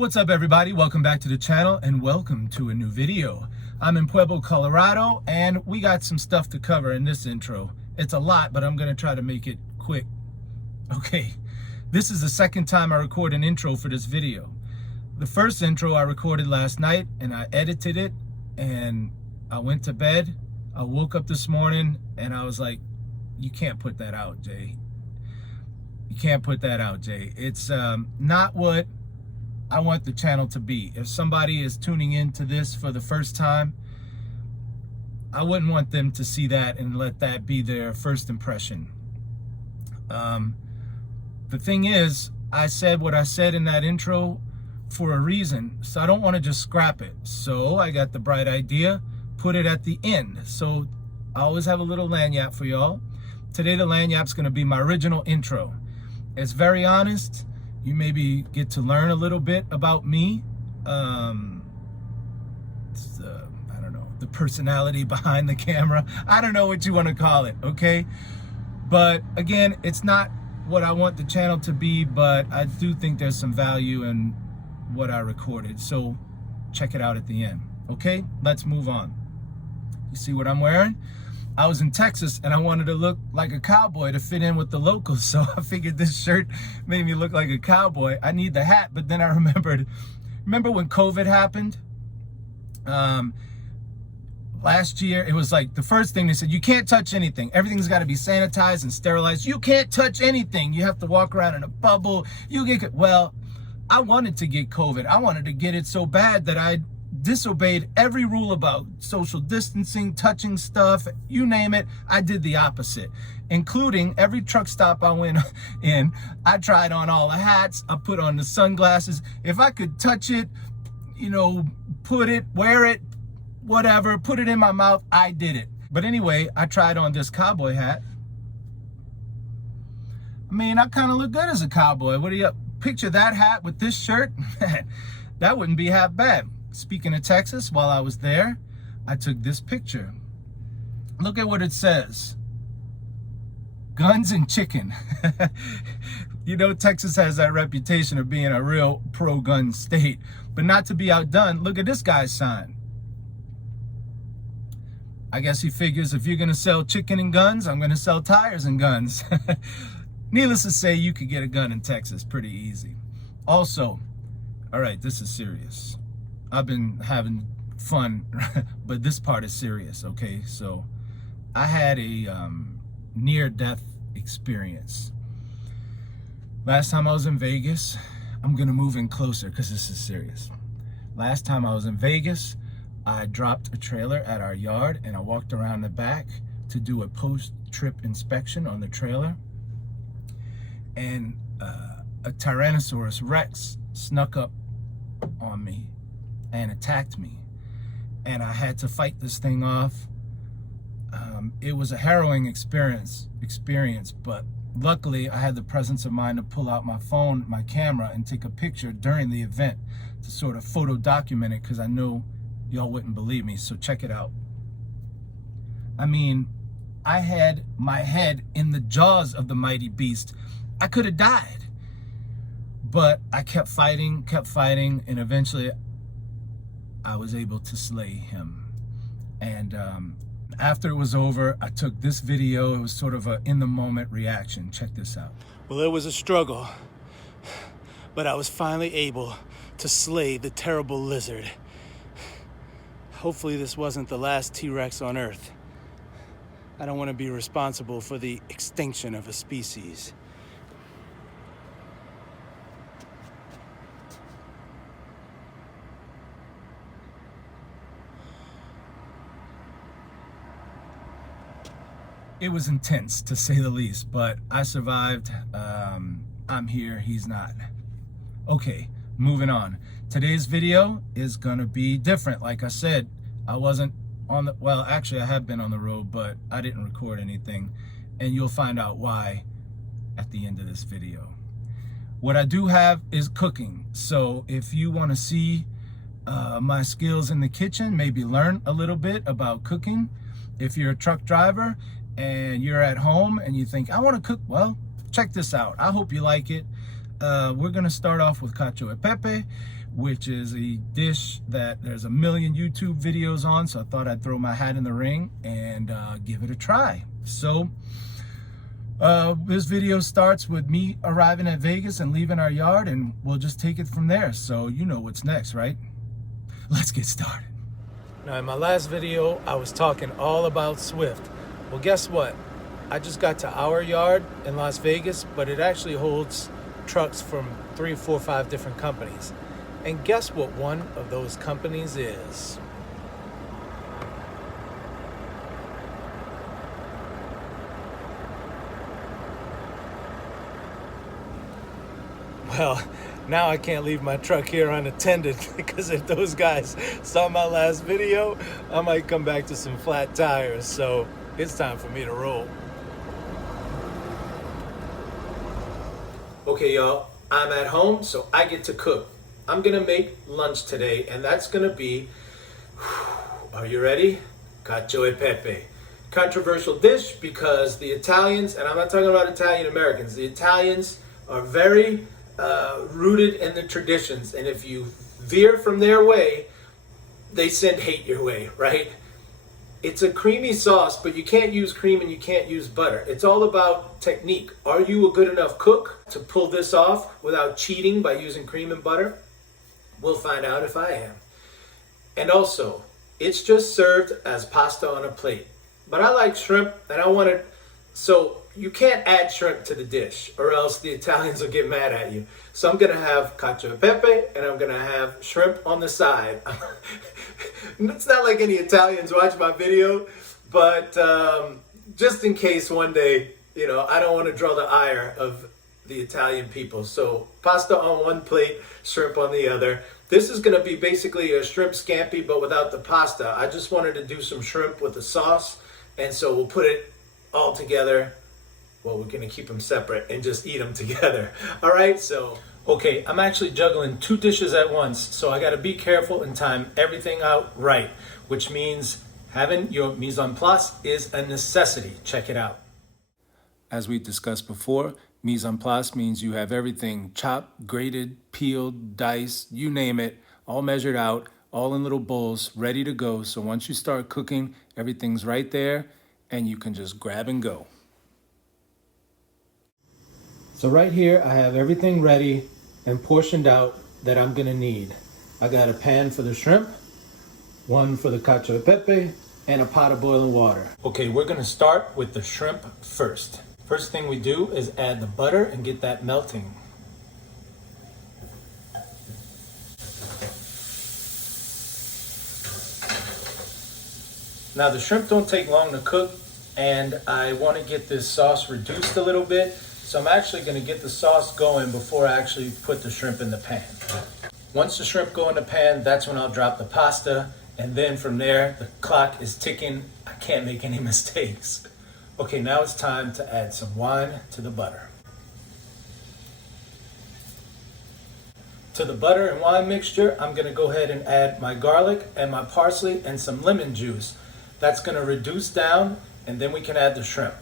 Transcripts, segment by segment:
What's up, everybody? Welcome back to the channel and welcome to a new video. I'm in Pueblo, Colorado, and we got some stuff to cover in this intro. It's a lot, but I'm gonna try to make it quick. Okay, this is the second time I record an intro for this video. The first intro I recorded last night and I edited it and I went to bed. I woke up this morning and I was like, you can't put that out, Jay. You can't put that out, Jay. It's not what I want the channel to be. If somebody is tuning into this for the first time, I wouldn't want them to see that and let that be their first impression. The thing is, I said what I said in that intro for a reason, so I don't want to just scrap it. So I got the bright idea, put it at the end. So I always have a little lanyap for y'all. Today the lanyap's going to be my original intro. It's very honest. You maybe get to learn a little bit about me. I don't know, the personality behind the camera. I don't know what you want to call it, okay? But again, it's not what I want the channel to be, but I do think there's some value in what I recorded. So check it out at the end, okay? Let's move on. You see what I'm wearing? I was in Texas and I wanted to look like a cowboy to fit in with the locals. So I figured this shirt made me look like a cowboy. I need the hat, but then I remember when COVID happened? Last year, it was like the first thing they said, you can't touch anything. Everything's got to be sanitized and sterilized. You can't touch anything. You have to walk around in a bubble. Well, I wanted to get COVID. I wanted to get it so bad that I disobeyed every rule about social distancing, touching stuff, you name it. I did the opposite, including every truck stop I went in. I tried on all the hats. I put on the sunglasses. If I could touch it, put it, wear it, whatever, put it in my mouth, I did it. But anyway, I tried on this cowboy hat. I mean, I kind of look good as a cowboy. What do you picture that hat with this shirt? That wouldn't be half bad. Speaking of Texas, while I was there, I took this picture. Look at what it says. Guns and chicken. Texas has that reputation of being a real pro-gun state. But not to be outdone, look at this guy's sign. I guess he figures if you're going to sell chicken and guns, I'm going to sell tires and guns. Needless to say, you could get a gun in Texas pretty easy. Also, all right, this is serious. I've been having fun, but this part is serious, okay? So I had a near-death experience. Last time I was in Vegas, I'm gonna move in closer because this is serious. Last time I was in Vegas, I dropped a trailer at our yard and I walked around the back to do a post-trip inspection on the trailer. And a Tyrannosaurus Rex snuck up on me and attacked me, and I had to fight this thing off. It was a harrowing experience, but luckily I had the presence of mind to pull out my phone, my camera, and take a picture during the event to sort of photo document it, because I know y'all wouldn't believe me. So check it out. I mean, I had my head in the jaws of the mighty beast. I could have died, but I kept fighting, and eventually I was able to slay him. And after it was over, I took this video. It was sort of a in-the-moment reaction. Check this out. Well, it was a struggle, but I was finally able to slay the terrible lizard. Hopefully this wasn't the last T-Rex on Earth. I don't want to be responsible for the extinction of a species. It was intense, to say the least, but I survived. I'm here, he's not. Okay, moving on. Today's video is gonna be different. Like I said, I wasn't on the, well, actually I have been on the road, but I didn't record anything, and you'll find out why at the end of this video. What I do have is cooking, so if you wanna see my skills in the kitchen, maybe learn a little bit about cooking, if you're a truck driver, and you're at home and you think, I want to cook, well, check this out. I hope you like it. We're going to start off with cacio e pepe. which is a dish that there's a million YouTube videos on, so I thought I'd throw my hat in the ring and give it a try. So this video starts with me arriving at Vegas and leaving our yard, and we'll just take it from there. So you know what's next, right? Let's get started. Now, in my last video, I was talking all about Swift. Well, guess what? I just got to our yard in Las Vegas, but it actually holds trucks from 3, 4, 5 different companies. And guess what one of those companies is? Well, now I can't leave my truck here unattended, because if those guys saw my last video, I might come back to some flat tires. So it's time for me to roll. Okay, y'all, I'm at home, so I get to cook. I'm gonna make lunch today, and that's gonna be, are you ready? Cacio e pepe. Controversial dish because the Italians, and I'm not talking about Italian Americans, the Italians are very rooted in the traditions, and if you veer from their way, they send hate your way, right? It's a creamy sauce, but you can't use cream and you can't use butter. It's all about technique. Are you a good enough cook to pull this off without cheating by using cream and butter? We'll find out if I am. And also, it's just served as pasta on a plate. But I like shrimp, and I want it, so you can't add shrimp to the dish, or else the Italians will get mad at you. So I'm gonna have cacio e pepe, and I'm gonna have shrimp on the side. It's not like any Italians watch my video, but just in case one day, you know, I don't want to draw the ire of the Italian people. So pasta on one plate, shrimp on the other. This is going to be basically a shrimp scampi, but without the pasta. I just wanted to do some shrimp with the sauce, and so we'll put it all together. Well, we're going to keep them separate and just eat them together. All right, so okay, I'm actually juggling 2 dishes at once, so I got to be careful and time everything out right, which means having your mise en place is a necessity. Check it out. As we discussed before, mise en place means you have everything chopped, grated, peeled, diced, you name it, all measured out, all in little bowls, ready to go. So once you start cooking, everything's right there, and you can just grab and go. So right here, I have everything ready and portioned out that I'm gonna need. I got a pan for the shrimp, one for the cacio e pepe, and a pot of boiling water. Okay, we're gonna start with the shrimp first. First thing we do is add the butter and get that melting. Now the shrimp don't take long to cook, and I want to get this sauce reduced a little bit. So I'm actually going to get the sauce going before I actually put the shrimp in the pan. Once the shrimp go in the pan, that's when I'll drop the pasta. And then from there, the clock is ticking. I can't make any mistakes. Okay, now it's time to add some wine to the butter. To the butter and wine mixture, I'm going to go ahead and add my garlic and my parsley and some lemon juice. That's going to reduce down, and then we can add the shrimp.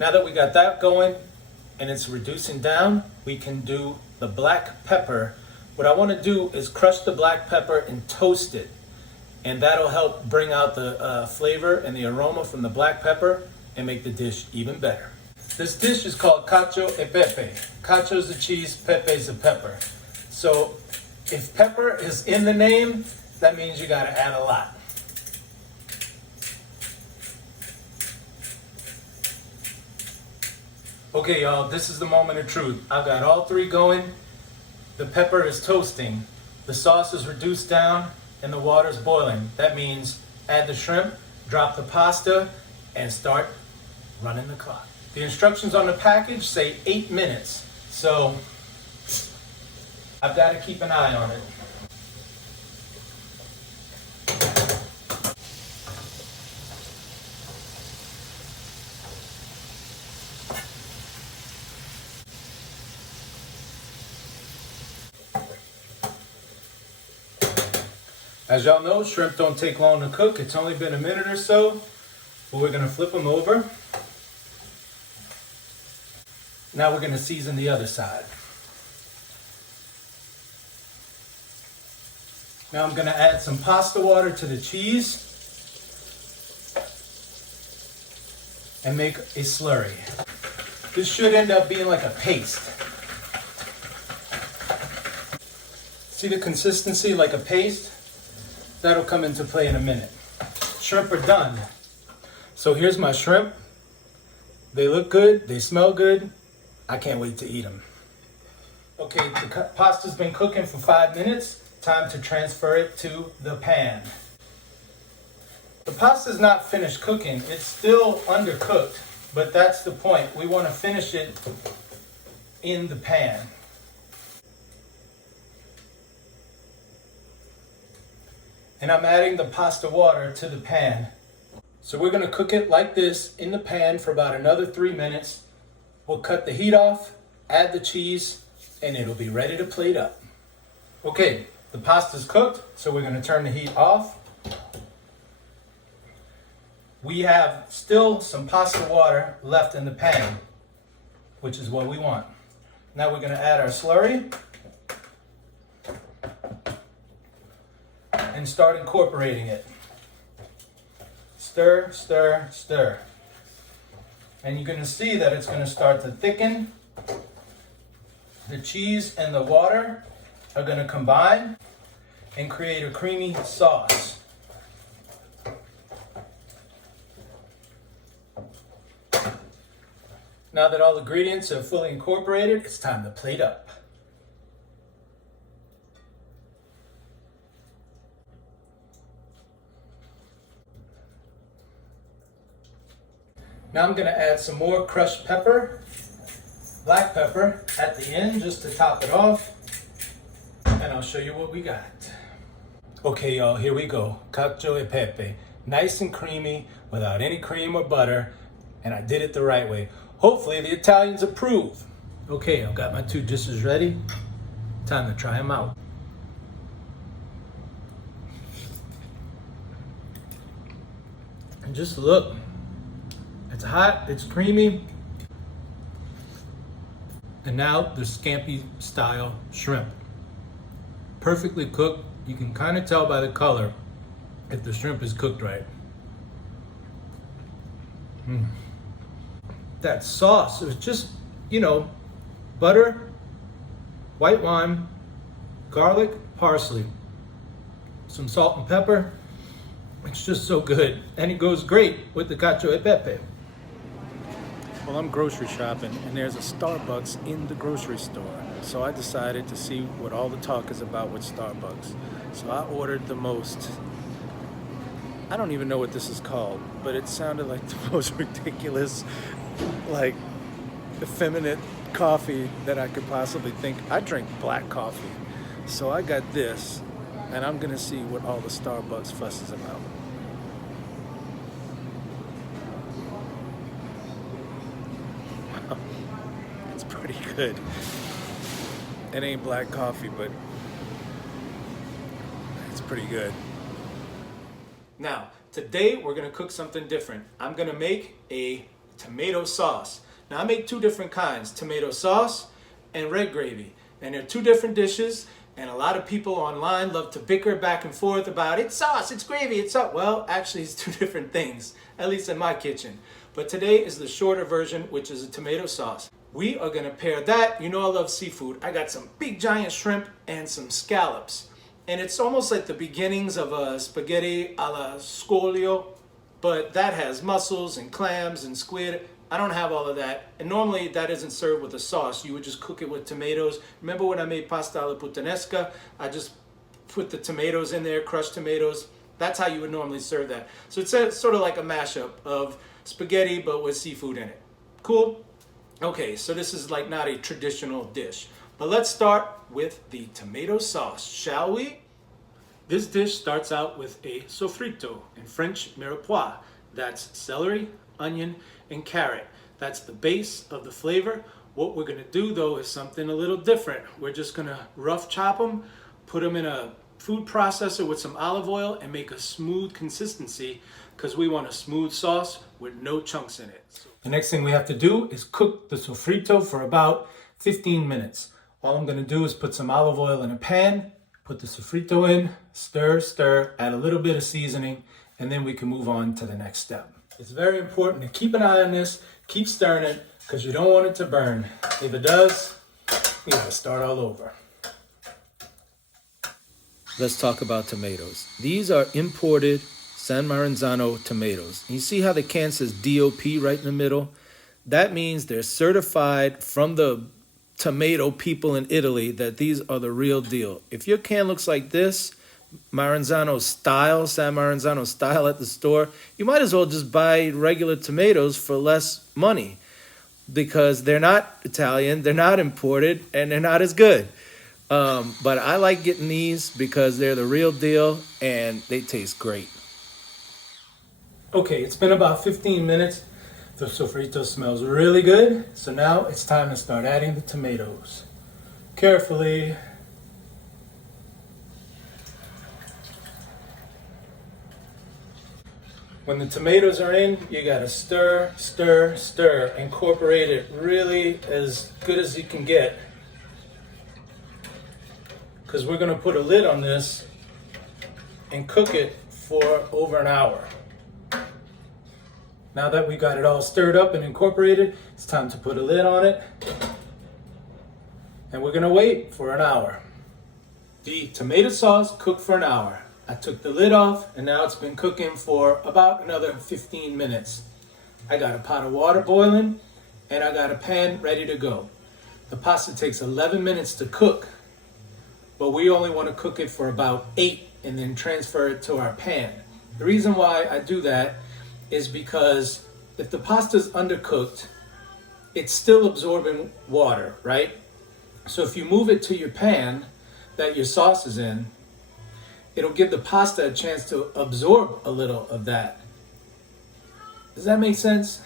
Now that we got that going and it's reducing down, we can do the black pepper. What I want to do is crush the black pepper and toast it. And that'll help bring out the flavor and the aroma from the black pepper and make the dish even better. This dish is called cacio e pepe. Cacio is the cheese, pepe is the pepper. So if pepper is in the name, that means you got to add a lot. Okay, y'all, this is the moment of truth. I've got all 3 going. The pepper is toasting. The sauce is reduced down and the water's boiling. That means add the shrimp, drop the pasta, and start running the clock. The instructions on the package say 8 minutes. So I've got to keep an eye on it. As y'all know, shrimp don't take long to cook. It's only been a minute or so. But we're gonna flip them over. Now we're gonna season the other side. Now I'm gonna add some pasta water to the cheese and make a slurry. This should end up being like a paste. See the consistency like a paste? That'll come into play in a minute. Shrimp are done. So here's my shrimp. They look good, they smell good. I can't wait to eat them. Okay, the pasta's been cooking for 5 minutes. Time to transfer it to the pan. The pasta's not finished cooking. It's still undercooked, but that's the point. We want to finish it in the pan. And I'm adding the pasta water to the pan. So we're going to cook it like this in the pan for about another 3 minutes. We'll cut the heat off, add the cheese, and it'll be ready to plate up. Okay, the pasta's cooked, so we're going to turn the heat off. We have still some pasta water left in the pan, which is what we want. Now we're going to add our slurry and start incorporating it. Stir, stir, stir. And you're going to see that it's going to start to thicken. The cheese and the water are going to combine and create a creamy sauce. Now that all the ingredients are fully incorporated, it's time to plate up. Now I'm going to add some more crushed pepper, black pepper at the end just to top it off. And I'll show you what we got. Okay, y'all, here we go. Cacio e pepe. Nice and creamy without any cream or butter. And I did it the right way. Hopefully the Italians approve. Okay, I've got my 2 dishes ready. Time to try them out. And just look. It's hot, it's creamy. And now the scampi style shrimp. Perfectly cooked. You can kind of tell by the color if the shrimp is cooked right. That sauce, it was just, butter, white wine, garlic, parsley, some salt and pepper. It's just so good. And it goes great with the cacio e pepe. Well, I'm grocery shopping and there's a Starbucks in the grocery store. So I decided to see what all the talk is about with Starbucks. So I ordered the most, I don't even know what this is called, but it sounded like the most ridiculous, like effeminate coffee that I could possibly think. I drink black coffee. So I got this and I'm gonna see what all the Starbucks fuss is about. It's pretty good. It ain't black coffee, but it's pretty good. Now, today we're gonna cook something different. I'm gonna make a tomato sauce. Now I make 2 different kinds, tomato sauce and red gravy. And they're 2 different dishes, and a lot of people online love to bicker back and forth about it's sauce, it's gravy, it's sauce. Well, actually it's 2 different things, at least in my kitchen. But today is the shorter version, which is a tomato sauce. We are gonna pair that, I love seafood. I got some big giant shrimp and some scallops. And it's almost like the beginnings of a spaghetti alla scoglio, but that has mussels and clams and squid. I don't have all of that. And normally that isn't served with a sauce. You would just cook it with tomatoes. Remember when I made pasta alla puttanesca? I just put the tomatoes in there, crushed tomatoes. That's how you would normally serve that. So it's sort of like a mashup of spaghetti, but with seafood in it. Cool? Okay, so this is like not a traditional dish. But let's start with the tomato sauce, shall we? This dish starts out with a sofrito, in French, mirepoix. That's celery, onion, and carrot. That's the base of the flavor. What we're gonna do though is something a little different. We're just gonna rough chop them, put them in a food processor with some olive oil and make a smooth consistency because we want a smooth sauce with no chunks in it. The next thing we have to do is cook the sofrito for about 15 minutes. All I'm going to do is put some olive oil in a pan, put the sofrito in, stir, add a little bit of seasoning, and then we can move on to the next step. It's very important to keep an eye on this, keep stirring it, because you don't want it to burn. If it does, you gotta start all over. Let's talk about tomatoes. These are imported San Maranzano tomatoes. You see how the can says DOP right in the middle? That means they're certified from the tomato people in Italy that these are the real deal. If your can looks like this, Maranzano style, San Maranzano style at the store, you might as well just buy regular tomatoes for less money because they're not Italian, they're not imported, and they're not as good. But I like getting these because they're the real deal and they taste great. Okay, it's been about 15 minutes. The sofrito smells really good. So now it's time to start adding the tomatoes. Carefully. When the tomatoes are in, you gotta stir, incorporate it really as good as you can get. Because we're gonna put a lid on this and cook it for over an hour. Now that we got it all stirred up and incorporated, it's time to put a lid on it. And we're gonna wait for an hour. The tomato sauce cooked for an hour. I took the lid off and now it's been cooking for about another 15 minutes. I got a pot of water boiling and I got a pan ready to go. The pasta takes 11 minutes to cook, but we only want to cook it for about 8 and then transfer it to our pan. The reason why I do that is because if the pasta's undercooked, it's still absorbing water, right? So if you move it to your pan that your sauce is in, it'll give the pasta a chance to absorb a little of that. Does that make sense?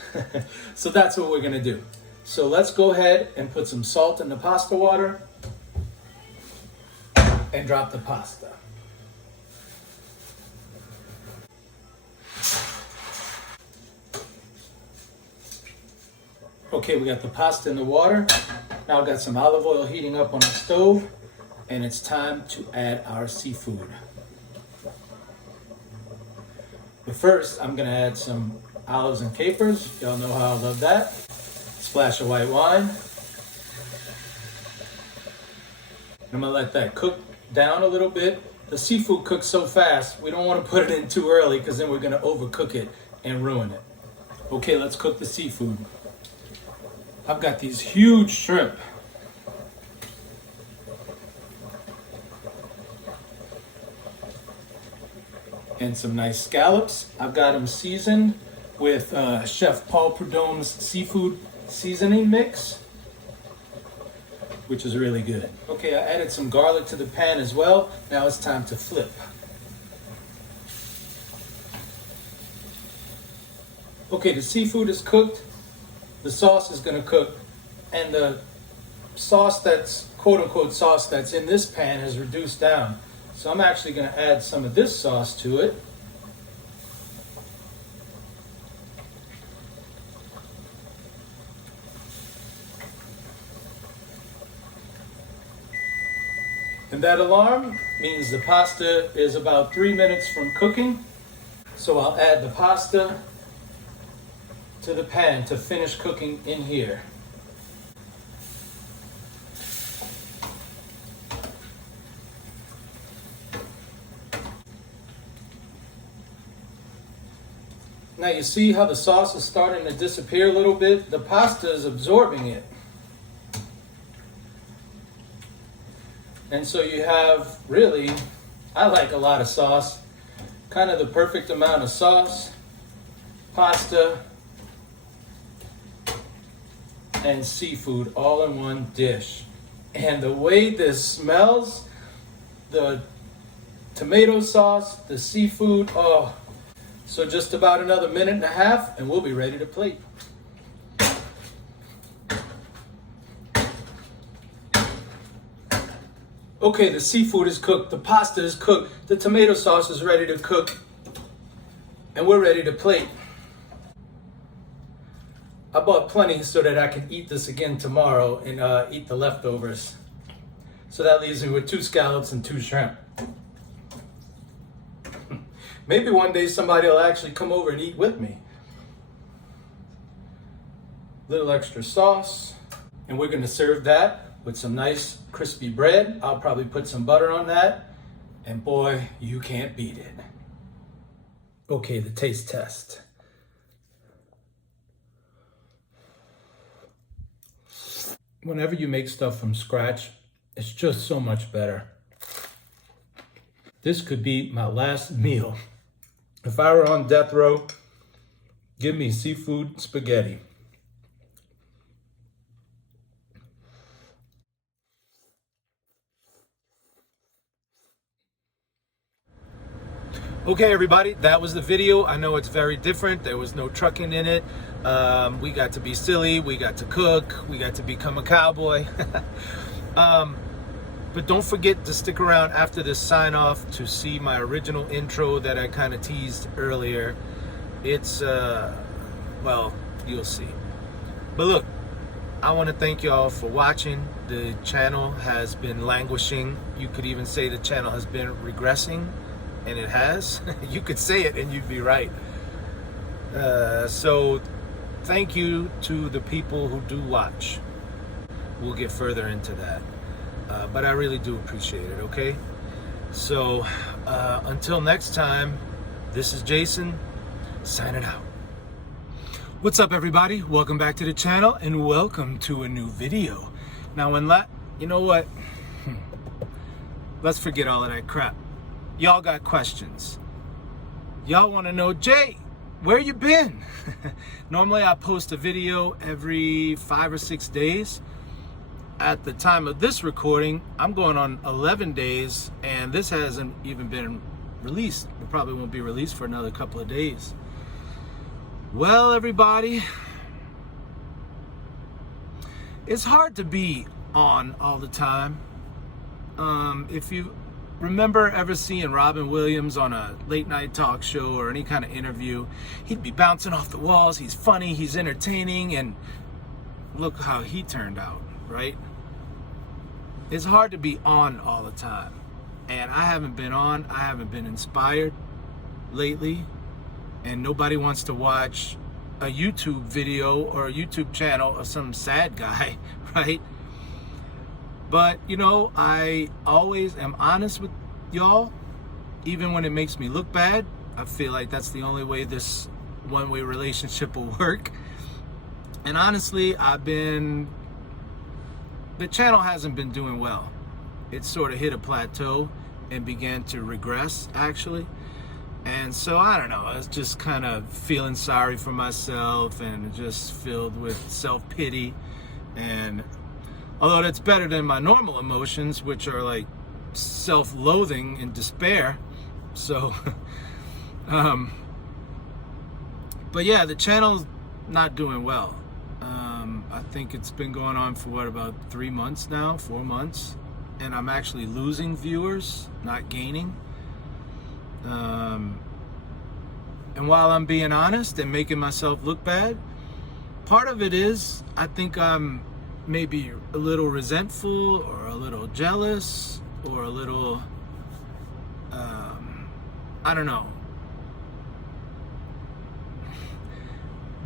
So that's what we're gonna do. So let's go ahead and put some salt in the pasta water and drop the pasta. Okay, we got the pasta in the water. Now I've got some olive oil heating up on the stove, and it's time to add our seafood. But first, I'm gonna add some olives and capers. Y'all know how I love that. Splash of white wine. I'm gonna let that cook down a little bit. The seafood cooks so fast, we don't wanna put it in too early because then we're gonna overcook it and ruin it. Okay, let's cook the seafood. I've got these huge shrimp. And some nice scallops. I've got them seasoned with Chef Paul Prudhomme's seafood seasoning mix, which is really good. Okay, I added some garlic to the pan as well. Now it's time to flip. Okay, the seafood is cooked. The sauce is gonna cook. And the sauce that's, quote unquote, sauce that's in this pan has reduced down. So I'm actually going to add some of this sauce to it. And that alarm means the pasta is about 3 minutes from cooking. So I'll add the pasta to the pan to finish cooking in here. Now you see how the sauce is starting to disappear a little bit? The pasta is absorbing it. And so you have really, I like a lot of sauce, kind of the perfect amount of sauce, pasta, and seafood all in one dish. And the way this smells, the tomato sauce, the seafood, oh. So just about another minute and a half and we'll be ready to plate. Okay, the seafood is cooked, the pasta is cooked, the tomato sauce is ready to cook. And we're ready to plate. I bought plenty so that I can eat this again tomorrow and eat the leftovers. So that leaves me with 2 scallops and 2 shrimp. Maybe one day somebody will actually come over and eat with me. Little extra sauce. And we're gonna serve that with some nice crispy bread. I'll probably put some butter on that. And boy, you can't beat it. Okay, the taste test. Whenever you make stuff from scratch, it's just so much better. This could be my last meal. If I were on death row, give me seafood spaghetti. Okay, everybody, that was the video. I know it's very different. There was no trucking in it. We got to be silly. We got to cook. We got to become a cowboy. But don't forget to stick around after this sign off to see my original intro that I kind of teased earlier. It's, well, you'll see. But look, I want to thank y'all for watching. The channel has been languishing. You could even say the channel has been regressing. And it has. You could say it and you'd be right. So thank you to the people who do watch. We'll get further into that. But I really do appreciate it, okay? So until next time, this is Jason, signing out. What's up, everybody? Welcome back to the channel and welcome to a new video. Now, you know what? Let's forget all of that crap. Y'all got questions. Y'all want to know, Jay, where you been? Normally I post a video every 5 or 6 days. At the time of this recording, I'm going on 11 days and this hasn't even been released. It probably won't be released for another couple of days. Well, everybody, it's hard to be on all the time. If you remember ever seeing Robin Williams on a late night talk show or any kind of interview, he'd be bouncing off the walls. He's funny, he's entertaining, and look how he turned out, right? It's hard to be on all the time. And I haven't been on, I haven't been inspired lately, and nobody wants to watch a YouTube video or a YouTube channel of some sad guy, right? But, you know, I always am honest with y'all, even when it makes me look bad. I feel like that's the only way this one-way relationship will work. And honestly, the channel hasn't been doing well. It sort of hit a plateau and began to regress, actually. And so, I don't know, I was just kind of feeling sorry for myself and just filled with self-pity. And although that's better than my normal emotions, which are like self-loathing and despair. So, but yeah, the channel's not doing well. I think it's been going on for what, about 3 months now, 4 months. And I'm actually losing viewers, not gaining. And while I'm being honest and making myself look bad, part of it is I think I'm maybe a little resentful or a little jealous or a little, I don't know.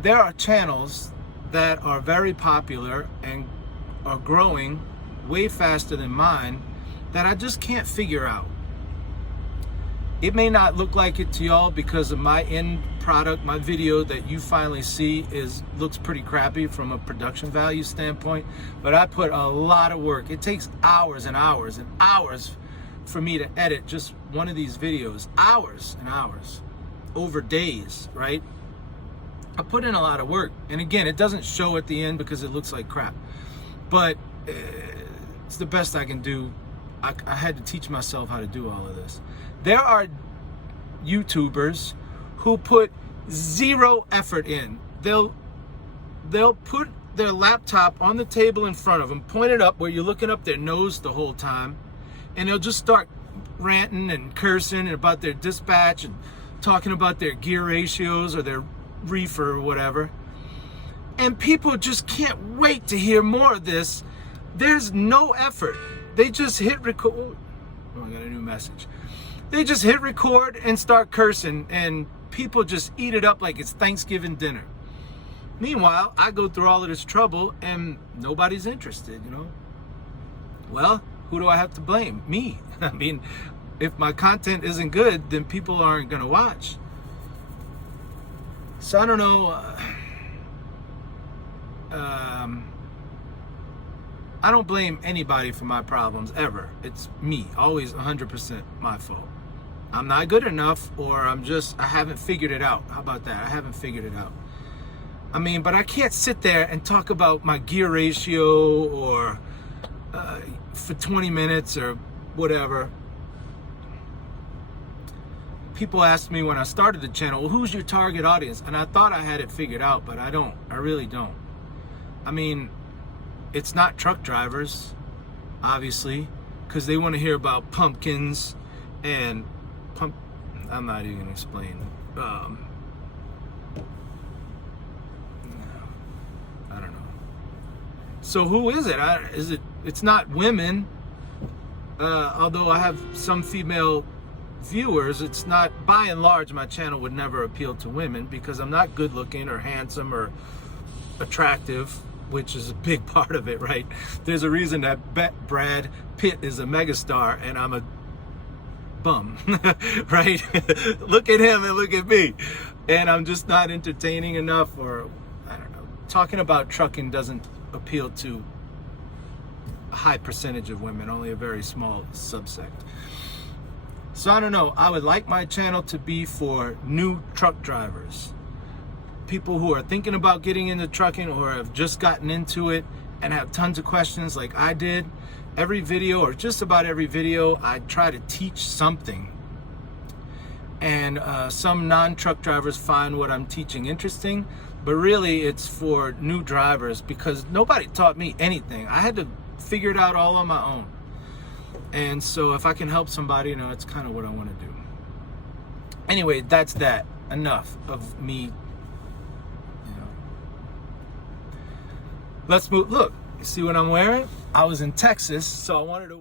There are channels that are very popular and are growing way faster than mine that I just can't figure out. It may not look like it to y'all because of my end product, my video that you finally see looks pretty crappy from a production value standpoint, but I put a lot of work. It takes hours and hours and hours for me to edit just one of these videos, hours and hours, over days, right? I put in a lot of work. And again, it doesn't show at the end because it looks like crap, but it's the best I can do. I had to teach myself how to do all of this. There are YouTubers who put zero effort in. They'll put their laptop on the table in front of them, point it up where you're looking up their nose the whole time, and they'll just start ranting and cursing about their dispatch and talking about their gear ratios or their reefer or whatever. And people just can't wait to hear more of this. There's no effort. They just hit record. Oh, I got a new message. They just hit record and start cursing, and people just eat it up like it's Thanksgiving dinner. Meanwhile, I go through all of this trouble and nobody's interested, you know? Well, who do I have to blame? Me. I mean, if my content isn't good, then people aren't going to watch. So I don't know. I don't blame anybody for my problems ever. It's me, always 100% my fault. I'm not good enough, or I haven't figured it out. How about that? I haven't figured it out. I mean, but I can't sit there and talk about my gear ratio or for 20 minutes or whatever. People asked me when I started the channel, well, who's your target audience? And I thought I had it figured out, but I don't. I really don't. I mean, it's not truck drivers, obviously, because they want to hear about pumpkins and I'm not even going to explain. I don't know. So who is it? It's not women. Although I have some female viewers, it's not, by and large, my channel would never appeal to women because I'm not good looking or handsome or attractive, which is a big part of it, right? There's a reason that Brad Pitt is a megastar and I'm a bum, right? Look at him and look at me. And I'm just not entertaining enough, or I don't know. Talking about trucking doesn't appeal to a high percentage of women, only a very small subsect. So I don't know. I would like my channel to be for new truck drivers. People who are thinking about getting into trucking or have just gotten into it and have tons of questions like I did. Every video, or just about every video, I try to teach something. And some non-truck drivers find what I'm teaching interesting, but really it's for new drivers because nobody taught me anything. I had to figure it out all on my own. And so if I can help somebody, you know, it's kind of what I want to do. Anyway, that's that. Enough of me, you know. Let's move. Look, you see what I'm wearing? I was in Texas, so I wanted to